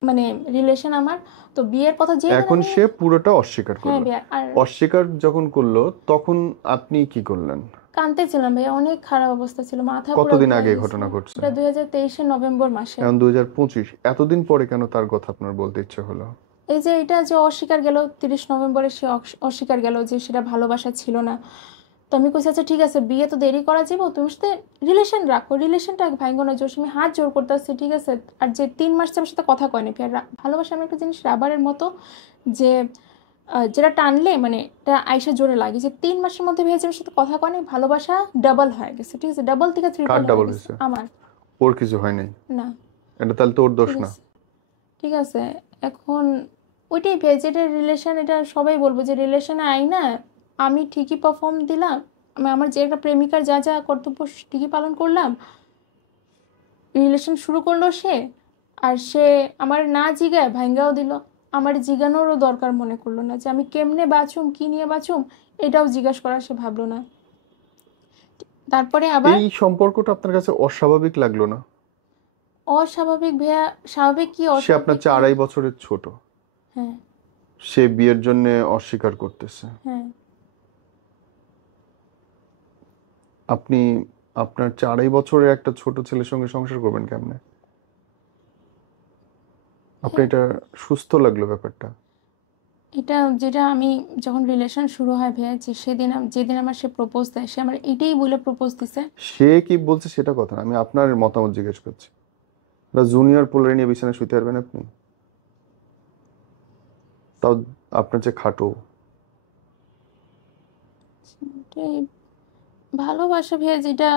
মানে রিলেশন আমার, তো বিয়ের কথা যেহেতু এখন আমি, সে পুরোটা অস্বীকার হ্যাঁ করলো। ভাইয়া, আর অস্বীকার যখন করলো তখন আপনি কি করলেন? কাঁদতেছিলাম ভাইয়া, অনেক খারাপ অবস্থা ছিল, মাথা পুরো কতদিন ঘুরে আগে এই গেছিল। ঘটনা ঘটছে? এটা 2023-এর নভেম্বর মাসে। এখন 2025, এতদিন পরে কেন তার কথা আপনার বলতে ইচ্ছে হলো? এই যে এটা যে অস্বীকার গেল 30 নভেম্বরে, সে অস্বীকার গেল যে সেটা ভালোবাসা ছিল না। তো আমি কইছি আচ্ছা ঠিক আছে, বিয়ে তো দেরি করা যাবো, তুমি সাথে রিলেশন রাখো, রিলেশনটা ভাঙ্গো না, জোর আমি হাত জোর করতেছি, ঠিক আছে। আর যে 3 মাস আমার সাথে কথা কয়নি, আর ভালোবাসা এমন একটা জিনিস রাবারের মতো, যে যেটা টানলে মানে এটা আইসা জোরে লাগে, যে 3 মাসের মধ্যে ভেবেছে আমার সাথে কথা কয়নি, ভালোবাসা ডাবল হয়ে গেছে, ঠিক আছে, ডাবল থেকে কার ট্রিপল হয়ে ডাবল গেছে হয়েছে? আমার। ওর কিছু হয় নাই? না, এটা তাহলে তো ওর দোষ ঠিক না। আছে, ঠিক আছে। এখন ওইটাই ভেজেটের রিলেশন, এটা সবাই বলবো যে রিলেশনে আই না, আমি ঠিকই পারফর্ম দিলাম, আমি আমার যে একটা প্রেমিকার যা যা কর্তব্য ঠিকই পালন করলাম, রিলেশন শুরু করলো সে, আর সে আমার না জিগায় ভাঙ্গাও দিল, আমার জিগানোরও দরকার মনে করলো না, যে আমি কেমনে বাঁচুম, কি নিয়ে বাঁচুম, এটাও জিজ্ঞাসা করা সে ভাবলো না। তারপরে আবার এই সম্পর্কটা আপনার কাছে অস্বাভাবিক লাগলো না? অস্বাভাবিক ভাইয়া, স্বাভাবিক কি সে আপনার অস্বাভাবিক চেয়ে কি? 2.5 বছরের ছোট, হ্যাঁ, সে বিয়ের জন্য অস্বীকার করতেছে, হ্যাঁ, আপনি আপনার 2.5 বছরের একটা ছোট ছেলের সঙ্গে সংসার করবেন কেমনে? আপনি হ্যাঁ, এটা সুস্থ লাগলো ব্যাপারটা? এটা যেটা আমি যখন রিলেশন শুরু হয় ভাইয়া, যে সেদিন যেদিন আমার সে প্রপোজ দেয়, সে আমার এটাই বলে প্রপোজ দিছে। সে কি বলছে সেটা কথা না, আমি আপনার মতামত জিজ্ঞেস করছি। জুনিয়র পোলারে নিয়ে বিছানায় শুতে পারবেন আপনি? তাও আপনার যে খাটো। এটাই ভালোবাসা ভাইয়া, যেটা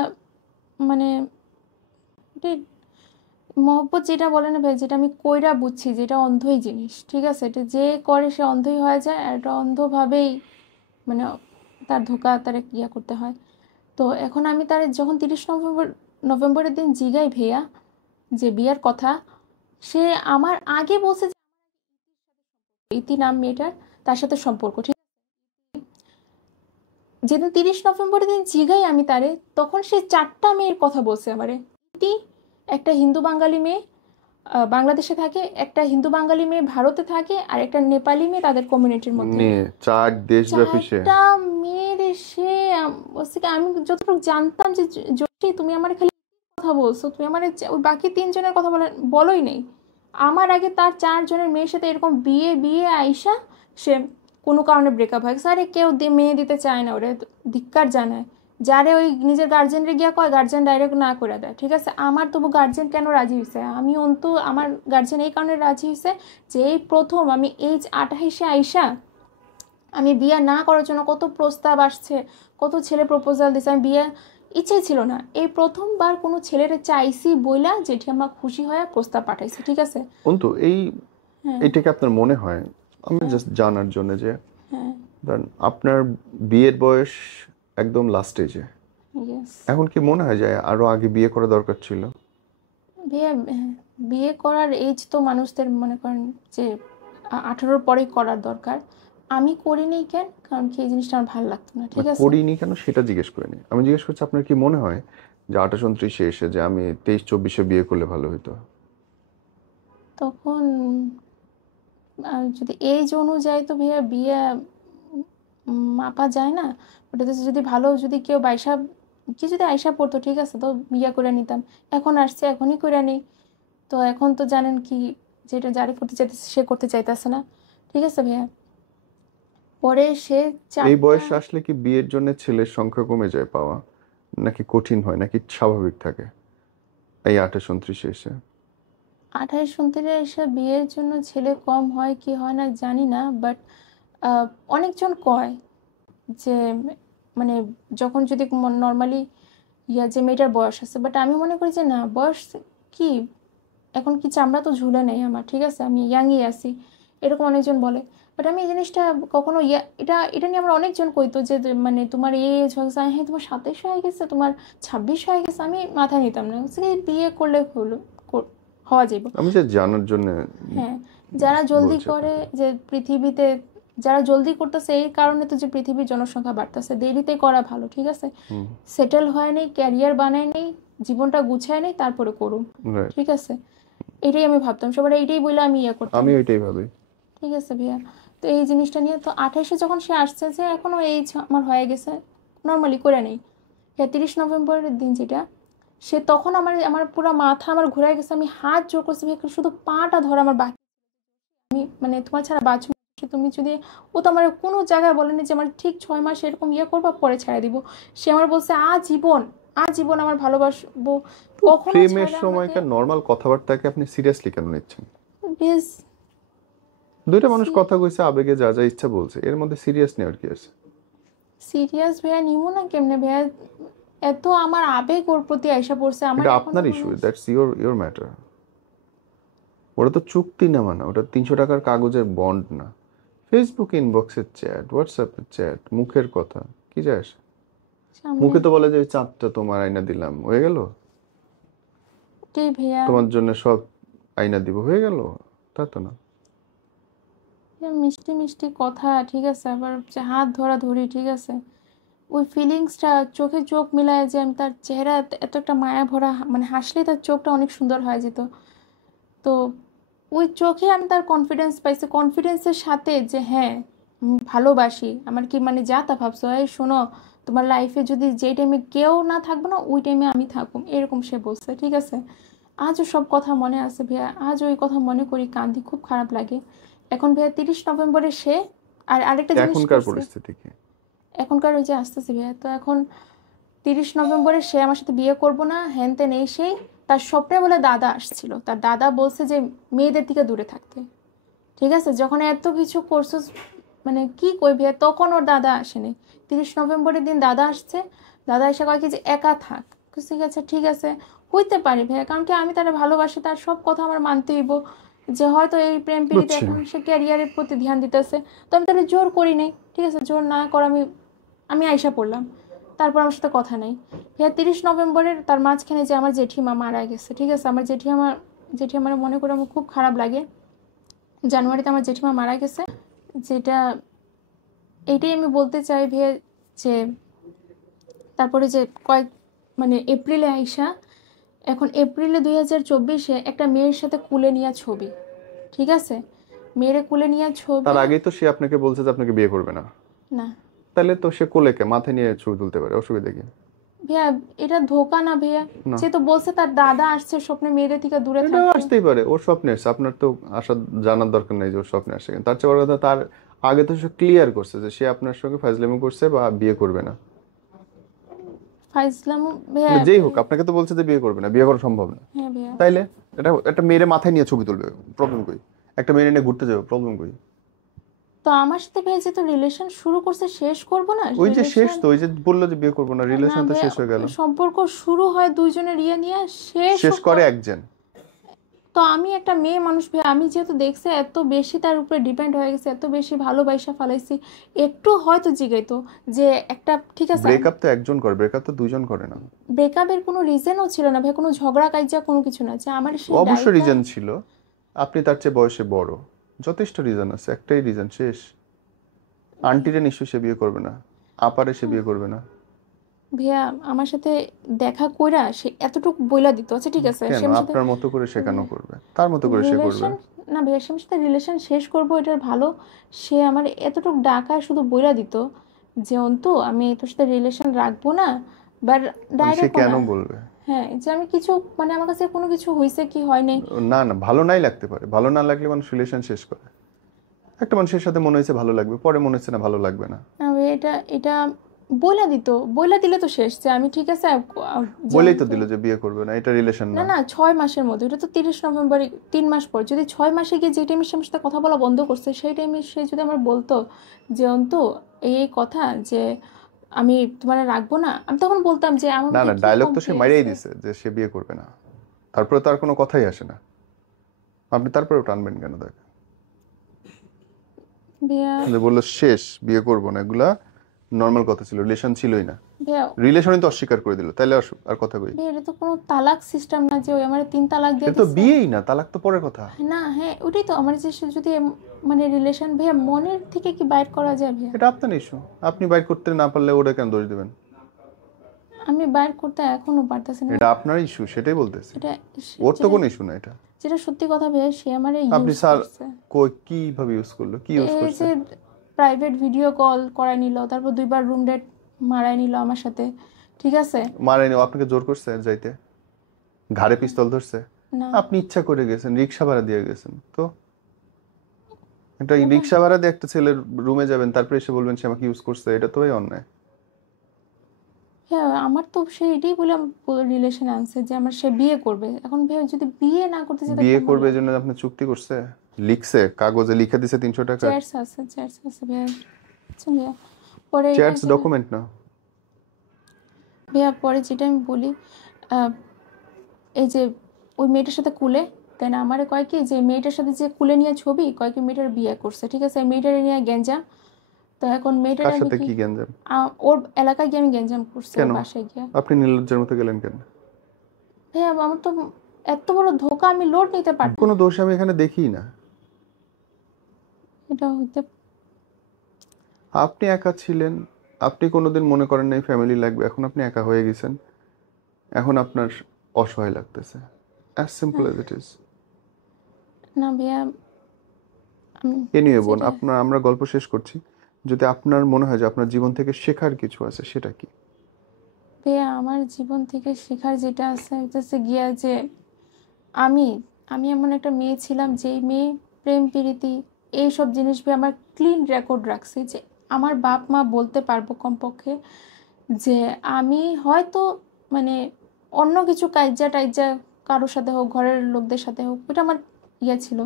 মানে এটাই মহব্বত যেটা বলে না ভাই, যেটা আমি কইরা বুঝছি, যেটা অন্ধই জিনিস, ঠিক আছে, এটা যে করে সে অন্ধই হয়ে যায়, আর এটা অন্ধভাবেই মানে তার ধোকা তার ইয়া করতে হয়। তো এখন আমি তার যখন 30 নভেম্বরের দিন জিগাই ভাইয়া যে বিয়ের কথা, সে আমার আগে বলছে যে ইতি নাম মেয়েটার, তার সাথে সম্পর্ক, ঠিক। যেদিন 30 নভেম্বরের দিন জিগাই আমি তারে, তখন সে 4টা মেয়ের কথা বলছে আমারে। ইতি একটা হিন্দু বাঙালি মেয়ে বাংলাদেশে থাকে, একটা হিন্দু বাঙালি মেয়ে ভারতে থাকে, আর একটা নেপালি মেয়ে তাদের কমিউনিটির মধ্যে। নিয়ে 4 দেশব্যাপী সে। 4টা মেয়ের সে বলছে কি, আমি যতটুকু জানতাম যে জোশী তুমি আমার খালি কথা বলছো, তুমি আমার ওই বাকি 3 জনের কথা বলোই নেই। আমার আগে তার 4 জনের মেয়ের সাথে এরকম বিয়ে বিয়ে আইসা সে কোনো কারণে ব্রেকআপ হয়, আরে কেউ মেয়ে দিতে চায় না, ওরে ধিক্কার জানায়, যারে ওই নিজের গার্জেনরে গিয়া কয় গার্জেন ডাইরেক্ট না করে দেয়, ঠিক আছে। আমার তবু গার্জেন কেন রাজি হয়েছে, আমি অন্তু আমার গার্জেন এই কারণে রাজি হয়েছে যে এই প্রথম আমি এইজ 28-এ আইসা আমি বিয়ে না করার জন্য কত প্রস্তাব আসছে, কত ছেলে প্রপোজাল দিছে, আমি বিয়ে ইচ্ছেই ছিল না, এই প্রথমবার কোনো ছেলের চাইছি বইলা যেটি আমার খুশি হয়ে প্রস্তাব পাঠাইছে, ঠিক আছে। অন্তু হ্যাঁ, এইটাকে আপনার মনে হয়, আমি হ্যাঁ, জাস্ট জানার জন্য যে হ্যাঁ, ধরেন আপনার বিয়ের বয়স একদম লাস্ট স্টেজে, ইয়েস। এখন কি মনে হয় যে আরো আগে বিয়ে করা দরকার ছিল? বিয়ে বিয়ে করার এজ তো মানুষদের মনে করেন যে 18-র পরেই করার দরকার, আমি করিনি কেন, কারণ কি এই জিনিসটা আমার ভালো লাগতো না, ঠিক আছে। করিনি কেন সেটা জিজ্ঞেস করিনি, আমি জিজ্ঞেস করছি আপনার কি মনে হয় যে 28-29-এ এসে যে আমি 23-24-এ বিয়ে করলে ভালো হতো? তখন যদি এজ অনুযায়ী তো ভাইয়া বিয়ে মাপা যায় না। ওটাতে যদি ভালো যদি কেউ বাইসা কি যদি আইসা পড়তো, ঠিক আছে, তো বিয়ে করে নিতাম। এখন আসছে, এখনই করে নিই। তো এখন তো জানেন কি, যেটা জারি করতে চাইতেছে সে করতে চাইতেছে না, ঠিক আছে ভাইয়া। পরে সে এই 4টা বয়সে আসলে কি বিয়ের জন্য ছেলের সংখ্যা কমে যায় পাওয়া, নাকি কঠিন হয়, নাকি স্বাভাবিক থাকে এই 28-29-এ এসে? 28-29 এসে বিয়ের জন্য ছেলে কম হয় কি হয় না জানি না, বাট অনেকজন কয় যে মানে যখন যদি নর্মালি যে মেয়েটার বয়স আছে, বাট আমি মনে করি যে না, বয়স কি, এখন কি চামড়া তো ঝুলে নেই আমার, ঠিক আছে, আমি ইয়াংই আছি, এরকম অনেকজন বলে। বাট আমি এই জিনিসটা কখনো এটা এটা নিয়ে আমরা অনেকজন কইতো যে মানে তোমার এই এজ হয়ে গেছে, হ্যাঁ তোমার 27 হয়ে গেছে, তোমার 26 হয়ে গেছে, আমি মাথায় নিতাম না, বলছি কি, বিয়ে করলে হলো, হওয়া যাবে। আমি যে জানার জন্য হ্যাঁ, যারা জলদি বলছি করে, আপনাকে। যে পৃথিবীতে যারা জলদি করতেছে এই কারণে তো যে পৃথিবীর জনসংখ্যা বাড়তেছে, দেরিতে করা ভালো, ঠিক আছে। হুম। সেটেল হয় নেই, ক্যারিয়ার বানায় নেই, জীবনটা গুছায় নেই, তারপরে করুন, রাইট। ঠিক আছে। এটাই আমি ভাবতাম, সবার এইটাই বলে আমি ইয়ে করতাম, আমি ওইটাই ভাবি। ঠিক আছে ভাইয়া। তো এই জিনিসটা নিয়ে তো 28-এ যখন সে আসছে, যে এখনও এইজ আমার হয়ে গেছে, নর্মালি করে নেই, হ্যাঁ 30 নভেম্বরের দিন যেটা, সে তখন আমার আমার পুরো মাথা আমার ঘুরে গেছে, আমি হাত জোর করছি ভাই, শুধু পাটা ধরে আমার বাকি, আমি মানে তোমার ছাড়া বাঁচব না, তুমি যদি, ও তো আমার কোনো জায়গায় বলেনি যে আমার ঠিক 6 মাস এরকম ইয়ে করবা পরে ছেড়ে দিব। সে আমার বলছে আজীবন, আজীবন আমার ভালোবাসবো, কখনো প্রেমের ছাড়া আমাকে। সময়কার নর্মাল কথাবার্তাকে আপনি সিরিয়াসলি কেন নিচ্ছেন? বেশ দুইটা মানুষ কথা কইছে, আবেগে যা যা ইচ্ছা বলছে, এর মধ্যে সিরিয়াস নেওয়ার কি আছে? সিরিয়াস ভাইয়া নিব না কেমনে ভাইয়া, এত আমার আবেগ ওর প্রতি আইসা পড়ছে, আমার এটা এখনো আপনার মনে ইস্যু, হচ্ছে। That's your matter. ওটা তো চুক্তি নেওয়া না, ওটা 300 টাকার কাগজের বন্ড না। ফেসবুক ইনবক্সের চ্যাট, হোয়াটসঅ্যাপের চ্যাট, মুখের কথা, কি যায় আসে? সামনে মুখে তো বলে যে ওই চাঁদটা তোমার আয়না দিলাম, হয়ে গেল। ওটাই ভাইয়া, তোমার জন্য সব আয়না দিব, হয়ে গেল। তা তো না। মিষ্টি মিষ্টি কথা, ঠিক আছে, আবার যে হাত ধরা ধরি, ঠিক আছে, ওই ফিলিংসটা, চোখে চোখ মিলায় যে আমি তার চেহারা এত একটা মায়া ভরা, মানে হাসলেই তার চোখটা অনেক সুন্দর হয়ে যেত। তো ওই চোখে আমি তার কনফিডেন্স পাইছি, কনফিডেন্সের সাথে যে হ্যাঁ ভালোবাসি, আমার কি মানে যা তা ভাবছো, এই শোনো, তোমার লাইফে যদি যেই টাইমে কেউ না থাকবো না, ওই টাইমে আমি থাকবো, এরকম সে বলছে, ঠিক আছে। আজও সব কথা মনে আছে ভাইয়া, আজ ওই কথা মনে করি কান্দি, খুব খারাপ লাগে। এখন ভাইয়া 30 নভেম্বরে সে, আর আরেকটা জিনিস এখনকার করছে, পরিস্থিতি কি? এখনকার ওই যে আসতেছে ভাইয়া, তো এখন 30 নভেম্বরে সে আমার সাথে বিয়ে করবো না, হ্যান ত্যান, এই সেই, তার স্বপ্নে বলে দাদা আসছিল, তার দাদা বলছে যে মেয়েদের থেকে দূরে থাকতে, ঠিক আছে। যখন এত কিছু করছো, মানে কি কই ভাইয়া, তখন ওর দাদা আসেনি। 30 নভেম্বরের দিন দাদা আসছে, দাদা এসে কয় কি যে একা থাক, ঠিক আছে, ঠিক আছে, হইতে পারি ভাইয়া, কারণ কি আমি তারা ভালোবাসি, তার সব কথা আমার মানতে হইব, যে হয়তো এই প্রেম প্রীতিতে বুঝছি। এখন সে ক্যারিয়ারের প্রতি ধ্যান দিতেছে, তো আমি তাহলে জোর করি নাই, ঠিক আছে, জোর না কর, আমি আমি আইসা পড়লাম, তারপর আমার সাথে কথা নাই। ভাইয়া 30 নভেম্বরের তার মাঝখানে যে আমার জেঠিমা মারা গেছে, ঠিক আছে, আমার জেঠিমার মনে করে আমার খুব খারাপ লাগে। জানুয়ারিতে আমার জেঠিমা মারা গেছে, যেটা, এইটাই আমি বলতে চাই ভাইয়া, যে তারপরে যে কয়েক, মানে এপ্রিলে আইসা, এখন এপ্রিলে 2024-এ একটা মেয়ের সাথে কুলে নেওয়া ছবি, ঠিক আছে, মেয়েরে কুলে নেওয়া তার ছবি। আগেই তো সে আপনাকে বলছে যে আপনাকে বিয়ে করবে না। না তাহলে তো সে কোলেকে মাথায় নিয়ে ছবি তুলতে পারে, অসুবিধা কি? ভাইয়া, এটা ধোকা না ভাইয়া, না, সে তো বলছে তার দাদা আসছে স্বপ্নে মেয়েদের থেকে দূরে এটাও থাকতে। আসতেই পারে, ওর স্বপ্নে আসছে, আপনার তো আসা জানার দরকার নেই যে ওর স্বপ্নে আসছে কিনা। তার চেয়ে বড় কথা, তার আগে তো সে ক্লিয়ার করছে যে সে আপনার সঙ্গে ফাজলামি করছে বা বিয়ে করবে না। ফাইজলাম ভাইয়া। মানে যেই হোক, আপনাকে তো বলছে যে বিয়ে করবে না, বিয়ে করা সম্ভব না। হ্যাঁ ভাইয়া। তাইলে এটা একটা মেয়ের মাথায় নিয়ে ছবি তুলবে, প্রবলেম কই? একটা মেয়ে নিয়ে ঘুরতে যাবে, প্রবলেম কই? তো আমার সাথে ভাইয়া যেহেতু রিলেশন শুরু করছে, শেষ করব না ওই যে শেষ, রিলেশন? তো ওই যে বললো যে বিয়ে করবো না, না রিলেশন তো ভাইয়া, শেষ হয়ে গেল। সম্পর্ক শুরু হয় দুইজনের ইয়ে নিয়ে, শেষ শেষও করে হয়। একজন। তো আমি একটা মেয়ে মানুষ ভাই, আমি যেহেতু দেখছি এত বেশি তার উপরে ডিপেন্ড হয়ে গেছে, এত বেশি ভালোবাসা ফালাইছি, একটু হয়তো জিগাইতো যে একটা, ঠিক আছে। ব্রেকআপ তো একজন করে, ব্রেকআপ তো দুইজন করে না। ব্রেকআপের কোনো রিজনও ছিল না ভাই, কোনো ঝগড়া কাইজা কোনো কিছু না, যে আমার সেই অবশ্য ডাইকা। রিজন ছিল, আপনি তার চেয়ে বয়সে বড়, যথেষ্ট রিজন আছে, একটাই রিজন, শেষ। আন্টিরে নিশ্চয়ই সে বিয়ে করবে না, আপারে সে বিয়ে করবে না। ভাইয়া আমার সাথে দেখা কইরা সে এতটুকু বইলা দিত, আচ্ছা ঠিক আছে, কেন? সে আমার সাথে আপনার মতো করে সে কেন করবে? তার মতো করে সে করবে। রিলেশন, না ভাইয়া সে আমার সাথে রিলেশন শেষ করবো এটার ভালো, সে আমার এতটুকু ডাকা শুধু বইলা দিত যে অন্তু আমি তোর সাথে রিলেশন রাখবো না, বাট মানে সে ডাইরেক্ট কেন না। বলবে? হ্যাঁ, যে আমি কিছু মানে আমার কাছে কোনো কিছু হয়েছে কি হয় নাই। না না, ভালো নাই লাগতে পারে, ভালো না লাগলে মানুষ রিলেশন শেষ করে। একটা মানুষের সাথে মনে হয়েছে ভালো লাগবে, পরে মনে হচ্ছে না ভালো লাগবে না। না ভাইয়া, এটা এটা বইলা দিত, বইলা দিলে তো শেষ, যে আমি ঠিক আছে যে বলেই তো অন্তু, দিল যে বিয়ে করবে না, এটা রিলেশন না না। না 6 মাসের মধ্যে, এটা তো 30 নভেম্বরে 3 মাস পর, যদি 6 মাসে গিয়ে যে টাইমে সে আমার সাথে কথা বলা বন্ধ করছে সেই টাইমে সে যদি আমার বলতো যে অন্তু এই এই কথা যে আমি তোমার রাখবো না, আমি তখন বলতাম যে আমার না মধ্যে না, কি ডায়লগ তো সে কমতি মাইরাই আছে। দিছে যে সে বিয়ে করবে না, তারপরে তার কোনো কথাই আসে না, আপনি তারপরেও টানবেন কেন তাকে? ভাইয়া, যে বললো শেষ, বিয়ে করবো না, এগুলা নর্মাল কথা ছিল, রিলেশন ছিলই না। ভাইয়া, রিলেশনই তো অস্বীকার করে দিল, তাইলে আর কথা কই? ভাইয়া এটা তো কোনো তালাক সিস্টেম না যে ওই আমার 3 তালাক দিয়ে এটা তো দিচ্ছে। বিয়েই না, তালাক তো পরের কথা। না হ্যাঁ ওটাই তো আমার, যে সে যদি মানে রিলেশন, ভাইয়া মনের থেকে কি বাইর করা যায় ভাইয়া? এটা আপনার ইস্যু, আপনি বাইর করতে না পারলে ওটা কেন দোষ দিবেন? আমি বাইর করতে এখনো পারতেছি না। এটা আপনার ইস্যু, সেটাই বলতেছি। এটা ওর তো যেটা, কোনো ইস্যু না এটা। যেটা সত্যি কথা ভাইয়া, সে আমারে আপনি ইউজ স্যার করছে। কিভাবে ইউজ করলো, কি ইউজ এই করছে? যে প্রাইভেট ভিডিও কল করাই নিল, তারপর 2বার রুম ডেট মারাই নিল আমার সাথে, ঠিক আছে। মারেনি, আপনাকে জোর করছে যাইতে? ঘাড়ে পিস্তল ধরছে? না আপনি ইচ্ছা করে গেছেন, রিক্সা ভাড়া দিয়ে গেছেন তো। একটা ওটা, রিক্সা ভাড়া দিয়ে একটা ছেলের রুমে যাবেন, তারপরে এসে বলবেন সে আমাকে ইউজ করছে, এটা তো এই অন্যায়। হ্যাঁ আমার তো সে এটাই বলে রিলেশনে আনছে যে আমার সে বিয়ে করবে, এখন ভাইয়া যদি বিয়ে না করতে চায় তাহলে বিয়ে কেমন করবে এই লাগে? জন্য আপনি চুক্তি করছে, লিখছে, কাগজে লিখে দিছে 300 টাকার। চ্যাটস আছে ভাইয়া, আচ্ছা ভাইয়া পরে এটা চ্যাটস যে, ডকুমেন্ট না? ভাইয়া পরে যেটা আমি বলি, আহ, এই যে ওই মেয়েটার সাথে কুলে, দেন আমারে কয় কি যে মেয়েটার সাথে যে কুলে নিয়ে ছবি কয় কি মেয়েটার বিয়ে করছে, ঠিক আছে, মেয়েটার নিয়ে গ্যাঞ্জাম। তো এখন মেয়েটার কার আমি সাথে কি, কি গ্যাঞ্জাম? ওর এলাকায় গিয়ে আমি গ্যাঞ্জাম করছি, ওর কেন? বাসায় গিয়ে। আপনি নির্লজ্জের মতো গেলেন কেন? ভাইয়া আমার তো এত বড় ধোকা আমি লোড নিতে পারবো কোনো না। দোষ আমি এখানে দেখি না। এটা হইতে, আপনি একা ছিলেন, আপনি কোনোদিন মনে করেন নাই ফ্যামিলি লাগবে, এখন আপনি একা হয়ে গেছেন, এখন আপনার অসহায় লাগতেছে। As simple as it is. না ভাইয়া আমি এনিওয়ে বোন, যেটা, আমরা গল্প শেষ করছি। যদি আপনার মনে হয় যে আপনার জীবন থেকে শেখার কিছু আছে, সেটা কি? ভাইয়া আমার জীবন থেকে শেখার যেটা আছে হচ্ছে গিয়া যে আমি আমি এমন একটা মেয়ে ছিলাম যেই মেয়ে প্রেম প্রীতি এইসব জিনিস ভাই আমার ক্লিন রেকর্ড রাখছি, যে আমার বাপ মা বলতে পারবো কমপক্ষে যে আমি হয়তো মানে অন্য কিছু কাইজা টাইজা কারোর সাথে হোক, ঘরের লোকদের সাথে হোক, ওটা আমার ইয়ে ছিল,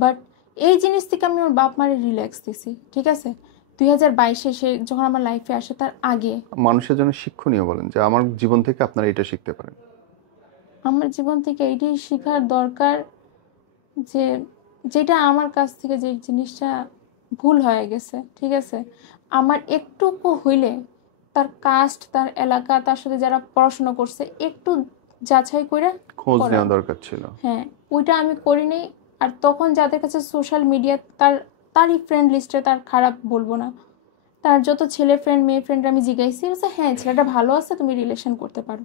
বাট এই জিনিস থেকে আমি আমার বাপ মারে রিল্যাক্স দিছি, ঠিক আছে। 2022-এ সে যখন আমার লাইফে আসে তার আগে মানুষের জন্য শিক্ষণীয় বলেন যে আমার জীবন থেকে আপনারা এটা শিখতে পারেন। আমার জীবন থেকে এইটাই শেখার দরকার যে যেটা আমার কাছ থেকে যে জিনিসটা ভুল হয়ে গেছে, ঠিক আছে, আমার একটুকু হইলে তার কাস্ট, তার এলাকা, তার সাথে যারা পড়াশোনা করছে একটু যাচাই করে খোঁজ করা। নেওয়া দরকার ছিল। হ্যাঁ ওইটা আমি করিনি। আর তখন যাদের কাছে সোশ্যাল মিডিয়া, তারই ফ্রেন্ড লিস্টে তার খারাপ বলবো না, তার যত ছেলে ফ্রেন্ড মেয়ে ফ্রেন্ড আমি জিজ্ঞাসি, বলছে হ্যাঁ ছেলেটা ভালো আছে, তুমি রিলেশন করতে পারো।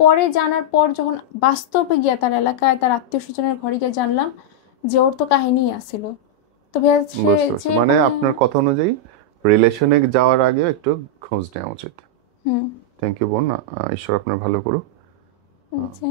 পরে জানার পর যখন বাস্তবে গিয়া তার এলাকায় তার আত্মীয় স্বজনের ঘরে গিয়ে জানলাম যে ওর তো কাহিনী আসছিল। তো ভাইয়া সে বুঝতে পারছি, যে মানে আপনার কথা অনুযায়ী রিলেশনে যাওয়ার আগে একটু খোঁজ নেওয়া উচিত। হুম থ্যাংক ইউ বোন, ঈশ্বর আপনার ভালো করুক। যে